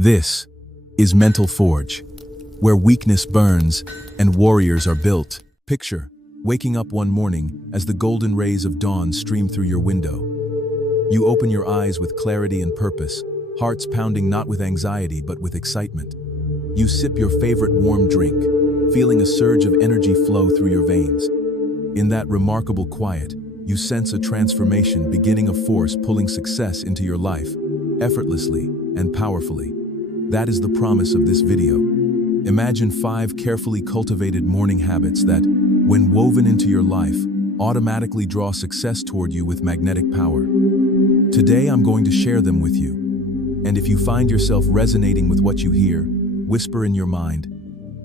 This is Mental Forge, where weakness burns and warriors are built. Picture waking up one morning as the golden rays of dawn stream through your window. You open your eyes with clarity and purpose, hearts pounding not with anxiety but with excitement. You sip your favorite warm drink, feeling a surge of energy flow through your veins. In that remarkable quiet, you sense a transformation beginning, a force pulling success into your life, effortlessly and powerfully. That is the promise of this video. Imagine 5 carefully cultivated morning habits that, when woven into your life, automatically draw success toward you with magnetic power. Today I'm going to share them with you. And if you find yourself resonating with what you hear, whisper in your mind,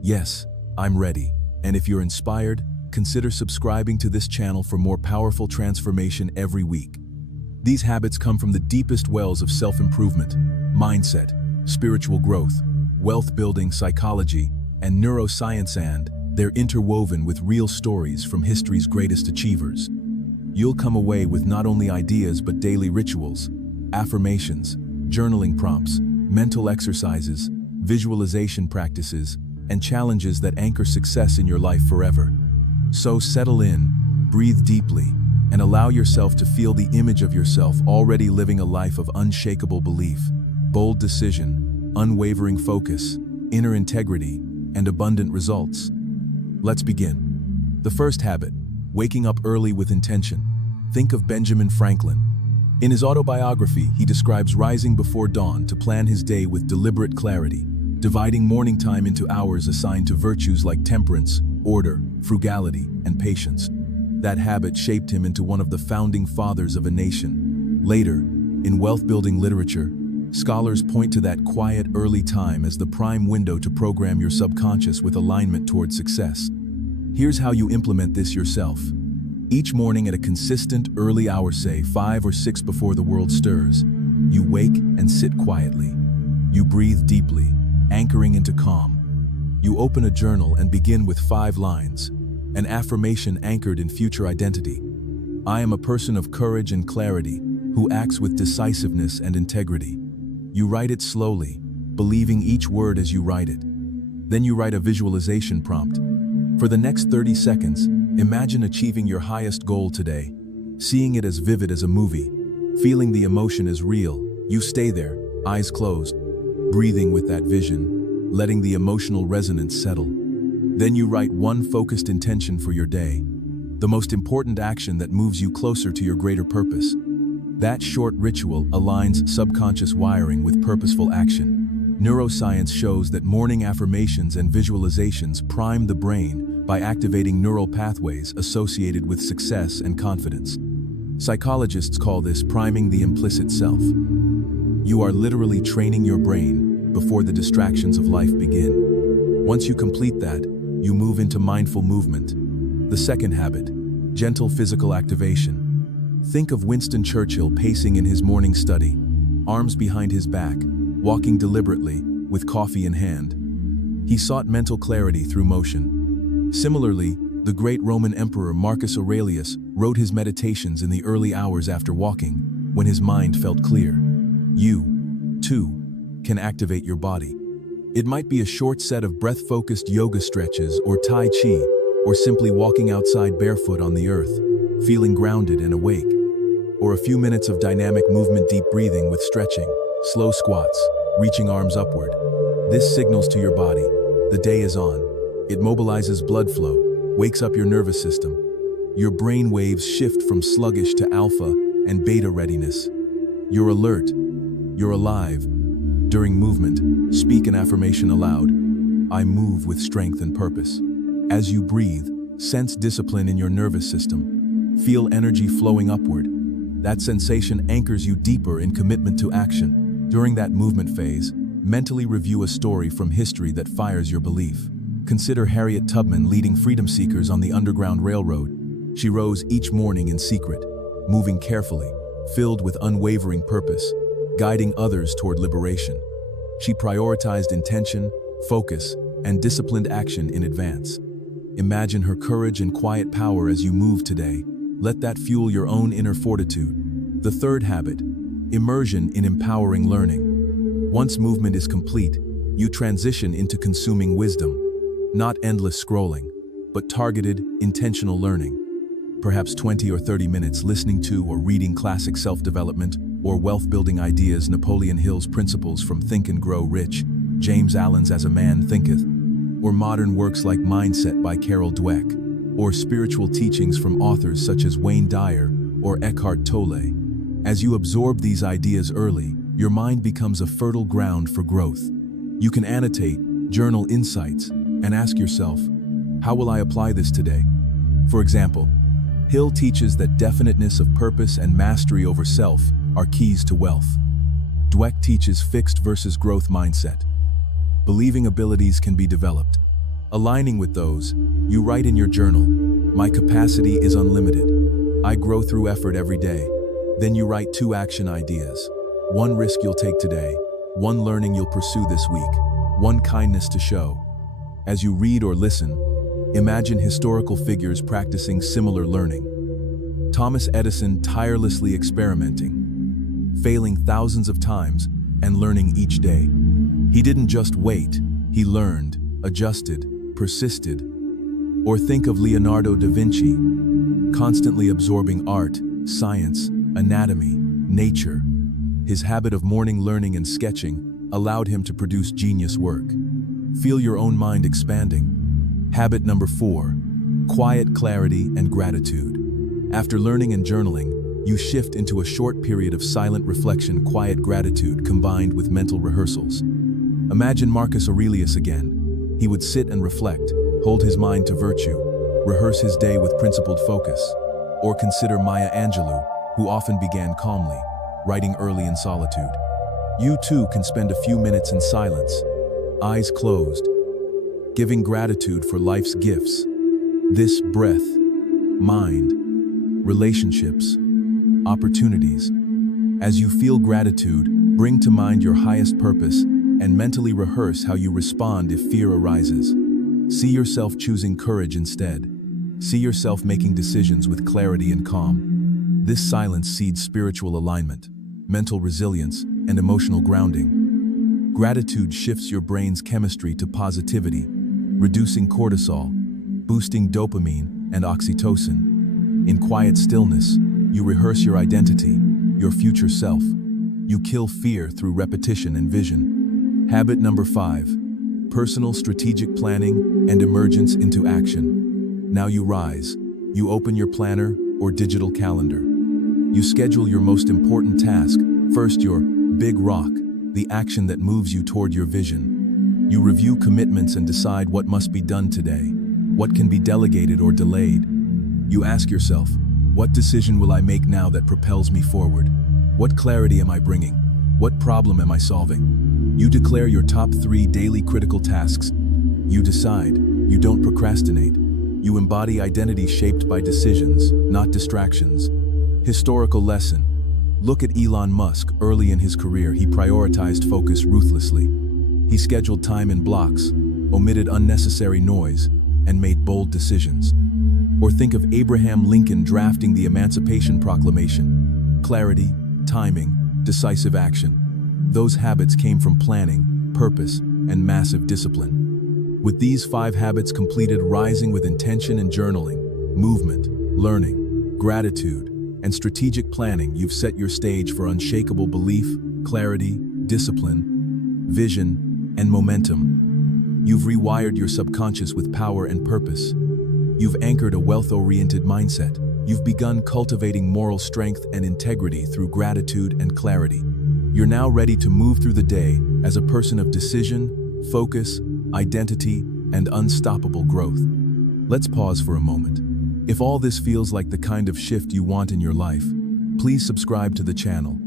"Yes, I'm ready." And if you're inspired, consider subscribing to this channel for more powerful transformation every week. These habits come from the deepest wells of self-improvement, mindset, spiritual growth, wealth building, psychology, and neuroscience, and they're interwoven with real stories from history's greatest achievers. You'll come away with not only ideas but daily rituals, affirmations, journaling prompts, mental exercises, visualization practices, and challenges that anchor success in your life forever. So settle in, breathe deeply, and allow yourself to feel the image of yourself already living a life of unshakable belief, bold decision, unwavering focus, inner integrity, and abundant results. Let's begin. The first habit, waking up early with intention. Think of Benjamin Franklin. In his autobiography, he describes rising before dawn to plan his day with deliberate clarity, dividing morning time into hours assigned to virtues like temperance, order, frugality, and patience. That habit shaped him into one of the founding fathers of a nation. Later, in wealth-building literature, scholars point to that quiet early time as the prime window to program your subconscious with alignment toward success. Here's how you implement this yourself. Each morning at a consistent early hour, say 5 or 6 before the world stirs, you wake and sit quietly. You breathe deeply, anchoring into calm. You open a journal and begin with 5 lines, an affirmation anchored in future identity. I am a person of courage and clarity, who acts with decisiveness and integrity. You write it slowly, believing each word as you write it. Then you write a visualization prompt. For the next 30 seconds, imagine achieving your highest goal today, seeing it as vivid as a movie, feeling the emotion as real. You stay there, eyes closed, breathing with that vision, letting the emotional resonance settle. Then you write one focused intention for your day, the most important action that moves you closer to your greater purpose. That short ritual aligns subconscious wiring with purposeful action. Neuroscience shows that morning affirmations and visualizations prime the brain by activating neural pathways associated with success and confidence. Psychologists call this priming the implicit self. You are literally training your brain before the distractions of life begin. Once you complete that, you move into mindful movement. The second habit, gentle physical activation. Think of Winston Churchill pacing in his morning study, arms behind his back, walking deliberately, with coffee in hand. He sought mental clarity through motion. Similarly, the great Roman emperor Marcus Aurelius wrote his meditations in the early hours after walking, when his mind felt clear. You, too, can activate your body. It might be a short set of breath-focused yoga stretches or Tai Chi, or simply walking outside barefoot on the earth, feeling grounded and awake. Or a few minutes of dynamic movement, deep breathing with stretching, slow squats, reaching arms upward. This signals to your body, the day is on. It mobilizes blood flow, wakes up your nervous system. Your brain waves shift from sluggish to alpha and beta readiness. You're alert, you're alive. During movement, speak an affirmation aloud. I move with strength and purpose. As you breathe, sense discipline in your nervous system. Feel energy flowing upward. That sensation anchors you deeper in commitment to action. During that movement phase, mentally review a story from history that fires your belief. Consider Harriet Tubman leading freedom seekers on the Underground Railroad. She rose each morning in secret, moving carefully, filled with unwavering purpose, guiding others toward liberation. She prioritized intention, focus, and disciplined action in advance. Imagine her courage and quiet power as you move today. Let that fuel your own inner fortitude. The third habit, immersion in empowering learning. Once movement is complete, you transition into consuming wisdom, not endless scrolling, but targeted, intentional learning. Perhaps 20 or 30 minutes listening to or reading classic self-development or wealth-building ideas, Napoleon Hill's Principles from Think and Grow Rich, James Allen's As a Man Thinketh, or modern works like Mindset by Carol Dweck, or spiritual teachings from authors such as Wayne Dyer or Eckhart Tolle. As you absorb these ideas early, your mind becomes a fertile ground for growth. You can annotate, journal insights, and ask yourself, how will I apply this today? For example, Hill teaches that definiteness of purpose and mastery over self are keys to wealth. Dweck teaches fixed versus growth mindset. Believing abilities can be developed. Aligning with those, you write in your journal, my capacity is unlimited. I grow through effort every day. Then you write 2 action ideas. 1 risk you'll take today, 1 learning you'll pursue this week, 1 kindness to show. As you read or listen, imagine historical figures practicing similar learning. Thomas Edison tirelessly experimenting, failing thousands of times and learning each day. He didn't just wait, he learned, adjusted, persisted. Or think of Leonardo da Vinci, constantly absorbing art, science, anatomy, nature. His habit of morning learning and sketching allowed him to produce genius work. Feel your own mind expanding. Habit number 4, quiet clarity and gratitude. After learning and journaling, you shift into a short period of silent reflection, quiet gratitude combined with mental rehearsals. Imagine Marcus Aurelius again. He would sit and reflect, hold his mind to virtue, rehearse his day with principled focus. Or consider Maya Angelou, who often began calmly, writing early in solitude. You too can spend a few minutes in silence, eyes closed, giving gratitude for life's gifts. This breath, mind, relationships, opportunities. As you feel gratitude, bring to mind your highest purpose and mentally rehearse how you respond if fear arises. See yourself choosing courage instead. See yourself making decisions with clarity and calm. This silence seeds spiritual alignment, mental resilience, and emotional grounding. Gratitude shifts your brain's chemistry to positivity, reducing cortisol, boosting dopamine and oxytocin. In quiet stillness, you rehearse your identity, your future self. You kill fear through repetition and vision. Habit number 5, personal strategic planning and emergence into action. Now you rise. You open your planner or digital calendar. You schedule your most important task. First, your big rock, the action that moves you toward your vision. You review commitments and decide what must be done today, what can be delegated or delayed. You ask yourself, what decision will I make now that propels me forward? What clarity am I bringing? What problem am I solving? You declare your top 3 daily critical tasks. You decide. You don't procrastinate. You embody identity shaped by decisions, not distractions. Historical lesson. Look at Elon Musk. Early in his career, he prioritized focus ruthlessly. He scheduled time in blocks, omitted unnecessary noise, and made bold decisions. Or think of Abraham Lincoln drafting the Emancipation Proclamation. Clarity, timing, decisive action. Those habits came from planning, purpose, and massive discipline. With these 5 habits completed, rising with intention and journaling, movement, learning, gratitude, and strategic planning, you've set your stage for unshakable belief, clarity, discipline, vision, and momentum. You've rewired your subconscious with power and purpose. You've anchored a wealth-oriented mindset. You've begun cultivating moral strength and integrity through gratitude and clarity. You're now ready to move through the day as a person of decision, focus, identity, and unstoppable growth. Let's pause for a moment. If all this feels like the kind of shift you want in your life, please subscribe to the channel.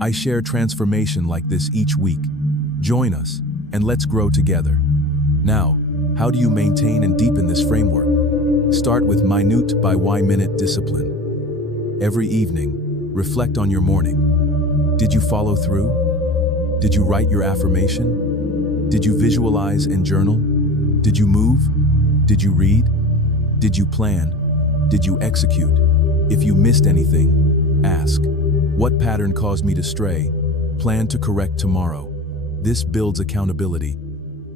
I share transformation like this each week. Join us, and let's grow together. Now, how do you maintain and deepen this framework? Start with minute by minute discipline. Every evening, reflect on your morning. Did you follow through? Did you write your affirmation? Did you visualize and journal? Did you move? Did you read? Did you plan? Did you execute? If you missed anything, ask, what pattern caused me to stray? Plan to correct tomorrow. This builds accountability.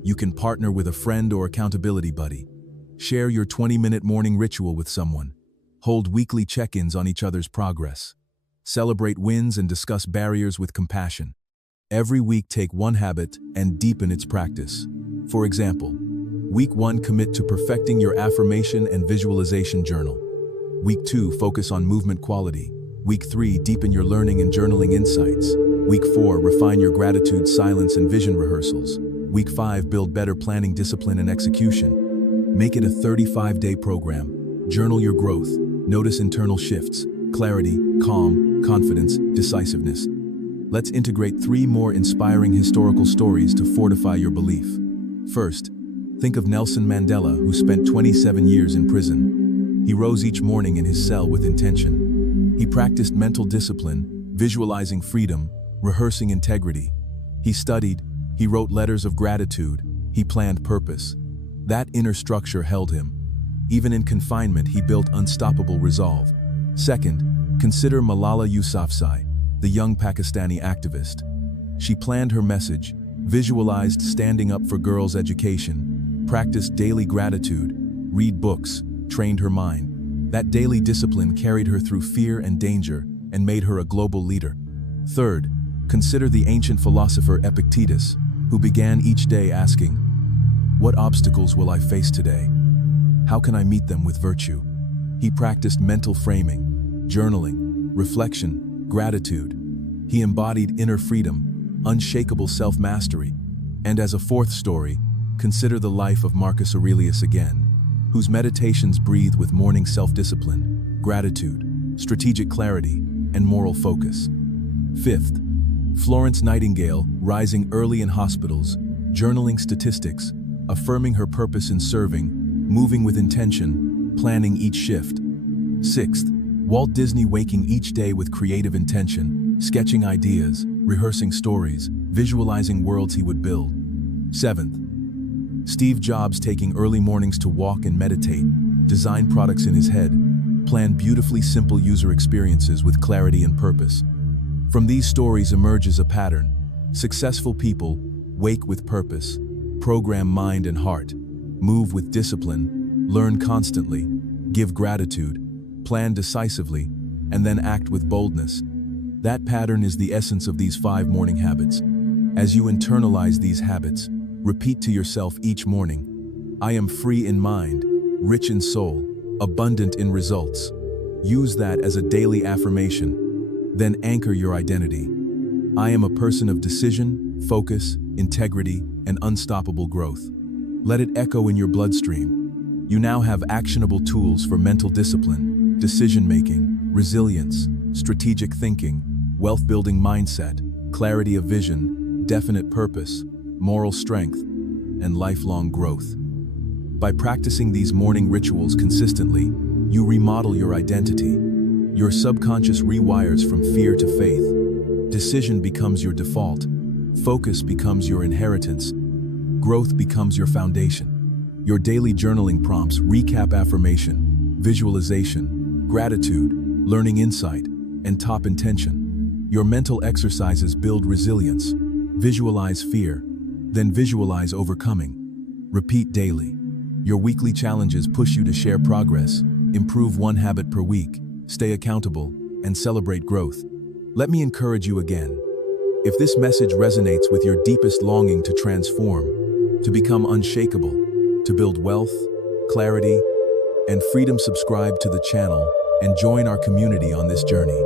You can partner with a friend or accountability buddy. Share your 20-minute morning ritual with someone. Hold weekly check-ins on each other's progress. Celebrate wins and discuss barriers with compassion. Every week, take one habit and deepen its practice. For example, Week 1, commit to perfecting your affirmation and visualization journal. Week 2, focus on movement quality. Week 3, deepen your learning and journaling insights. Week 4, refine your gratitude, silence, and vision rehearsals. Week 5, build better planning, discipline, and execution. Make it a 35-day program. Journal your growth. Notice internal shifts: clarity, calm, confidence, decisiveness. Let's integrate 3 more inspiring historical stories to fortify your belief. First, think of Nelson Mandela, who spent 27 years in prison. He rose each morning in his cell with intention. He practiced mental discipline, visualizing freedom, rehearsing integrity. He studied, he wrote letters of gratitude, he planned purpose. That inner structure held him. Even in confinement, he built unstoppable resolve. Second, consider Malala Yousafzai, the young Pakistani activist. She planned her message, visualized standing up for girls' education, practiced daily gratitude, read books, trained her mind. That daily discipline carried her through fear and danger and made her a global leader. Third, consider the ancient philosopher Epictetus, who began each day asking, "What obstacles will I face today? How can I meet them with virtue?" He practiced mental framing, journaling, reflection, gratitude. He embodied inner freedom, unshakable self-mastery. And as a fourth story, consider the life of Marcus Aurelius again, whose meditations breathe with morning self-discipline, gratitude, strategic clarity, and moral focus. Fifth, Florence Nightingale, rising early in hospitals, journaling statistics, affirming her purpose in serving, moving with intention, planning each shift. Sixth, Walt Disney, waking each day with creative intention, sketching ideas, rehearsing stories, visualizing worlds he would build. Seventh, Steve Jobs, taking early mornings to walk and meditate, design products in his head, plan beautifully simple user experiences with clarity and purpose. From these stories emerges a pattern. Successful people wake with purpose, program mind and heart, move with discipline, learn constantly, give gratitude, plan decisively, and then act with boldness. That pattern is the essence of these 5 morning habits. As you internalize these habits, repeat to yourself each morning, "I am free in mind, rich in soul, abundant in results." Use that as a daily affirmation. Then anchor your identity. "I am a person of decision, focus, integrity, and unstoppable growth." Let it echo in your bloodstream. You now have actionable tools for mental discipline, decision-making, resilience, strategic thinking, wealth-building mindset, clarity of vision, definite purpose, moral strength, and lifelong growth. By practicing these morning rituals consistently, you remodel your identity. Your subconscious rewires from fear to faith. Decision becomes your default. Focus becomes your inheritance. Growth becomes your foundation. Your daily journaling prompts recap affirmation, visualization, gratitude, learning insight, and top intention. Your mental exercises build resilience. Visualize fear, then visualize overcoming. Repeat daily. Your weekly challenges push you to share progress, improve one habit per week, stay accountable, and celebrate growth. Let me encourage you again. If this message resonates with your deepest longing to transform, to become unshakable, to build wealth, clarity, and freedom, subscribe to the channel and join our community on this journey.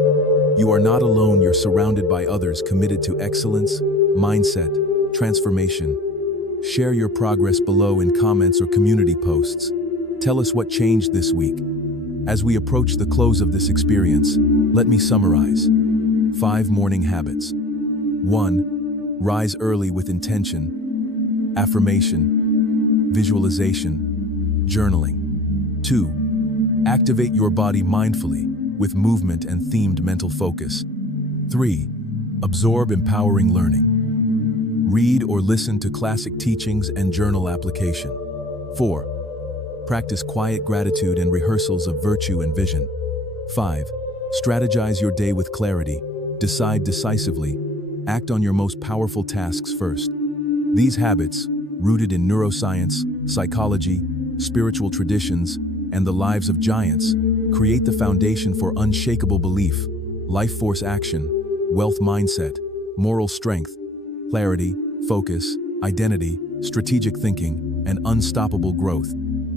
You are not alone. You're surrounded by others committed to excellence, mindset, transformation. Share your progress below in comments or community posts. Tell us what changed this week. As we approach the close of this experience, let me summarize. 5 morning habits. 1. Rise early with intention, affirmation, visualization, journaling. 2. Activate your body mindfully with movement and themed mental focus. 3. Absorb empowering learning. Read or listen to classic teachings and journal application. 4. Practice quiet gratitude and rehearsals of virtue and vision. 5. Strategize your day with clarity, decide decisively, Act on your most powerful tasks first. These habits, rooted in neuroscience, psychology, spiritual traditions, and the lives of giants, create the foundation for unshakable belief, life force action, wealth mindset, moral strength, clarity, focus, identity, strategic thinking, and unstoppable growth.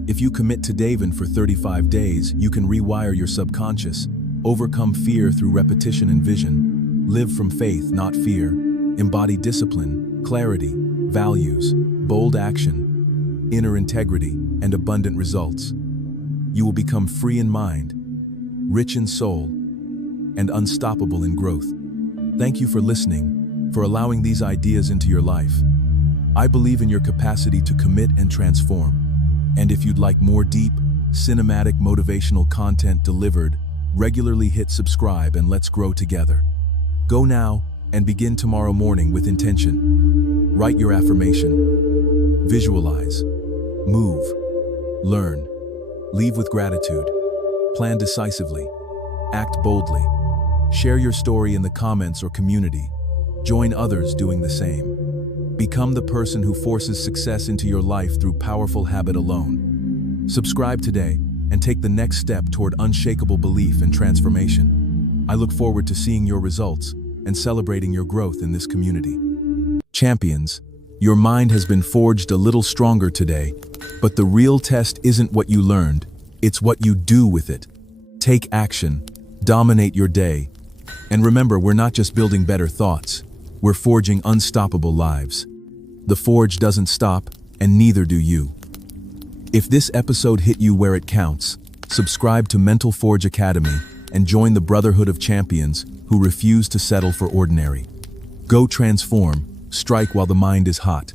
If you commit to Daven for 35 days, you can rewire your subconscious, overcome fear through repetition and vision, live from faith, not fear, embody discipline, clarity, values, bold action, inner integrity, and abundant results. You will become free in mind, rich in soul, and unstoppable in growth. Thank you for listening, for allowing these ideas into your life. I believe in your capacity to commit and transform. And if you'd like more deep, cinematic, motivational content delivered, regularly hit subscribe and let's grow together. Go now and begin tomorrow morning with intention. Write your affirmation. Visualize. Move. Learn. Leave with gratitude. Plan decisively. Act boldly. Share your story in the comments or community. Join others doing the same. Become the person who forces success into your life through powerful habit alone. Subscribe today and take the next step toward unshakable belief and transformation. I look forward to seeing your results and celebrating your growth in this community. Champions, your mind has been forged a little stronger today, but the real test isn't what you learned, it's what you do with it. Take action, dominate your day, and remember, we're not just building better thoughts, we're forging unstoppable lives. The forge doesn't stop, and neither do you. If this episode hit you where it counts, subscribe to Mental Forge Academy and join the Brotherhood of Champions who refuse to settle for ordinary. Go transform, strike while the mind is hot,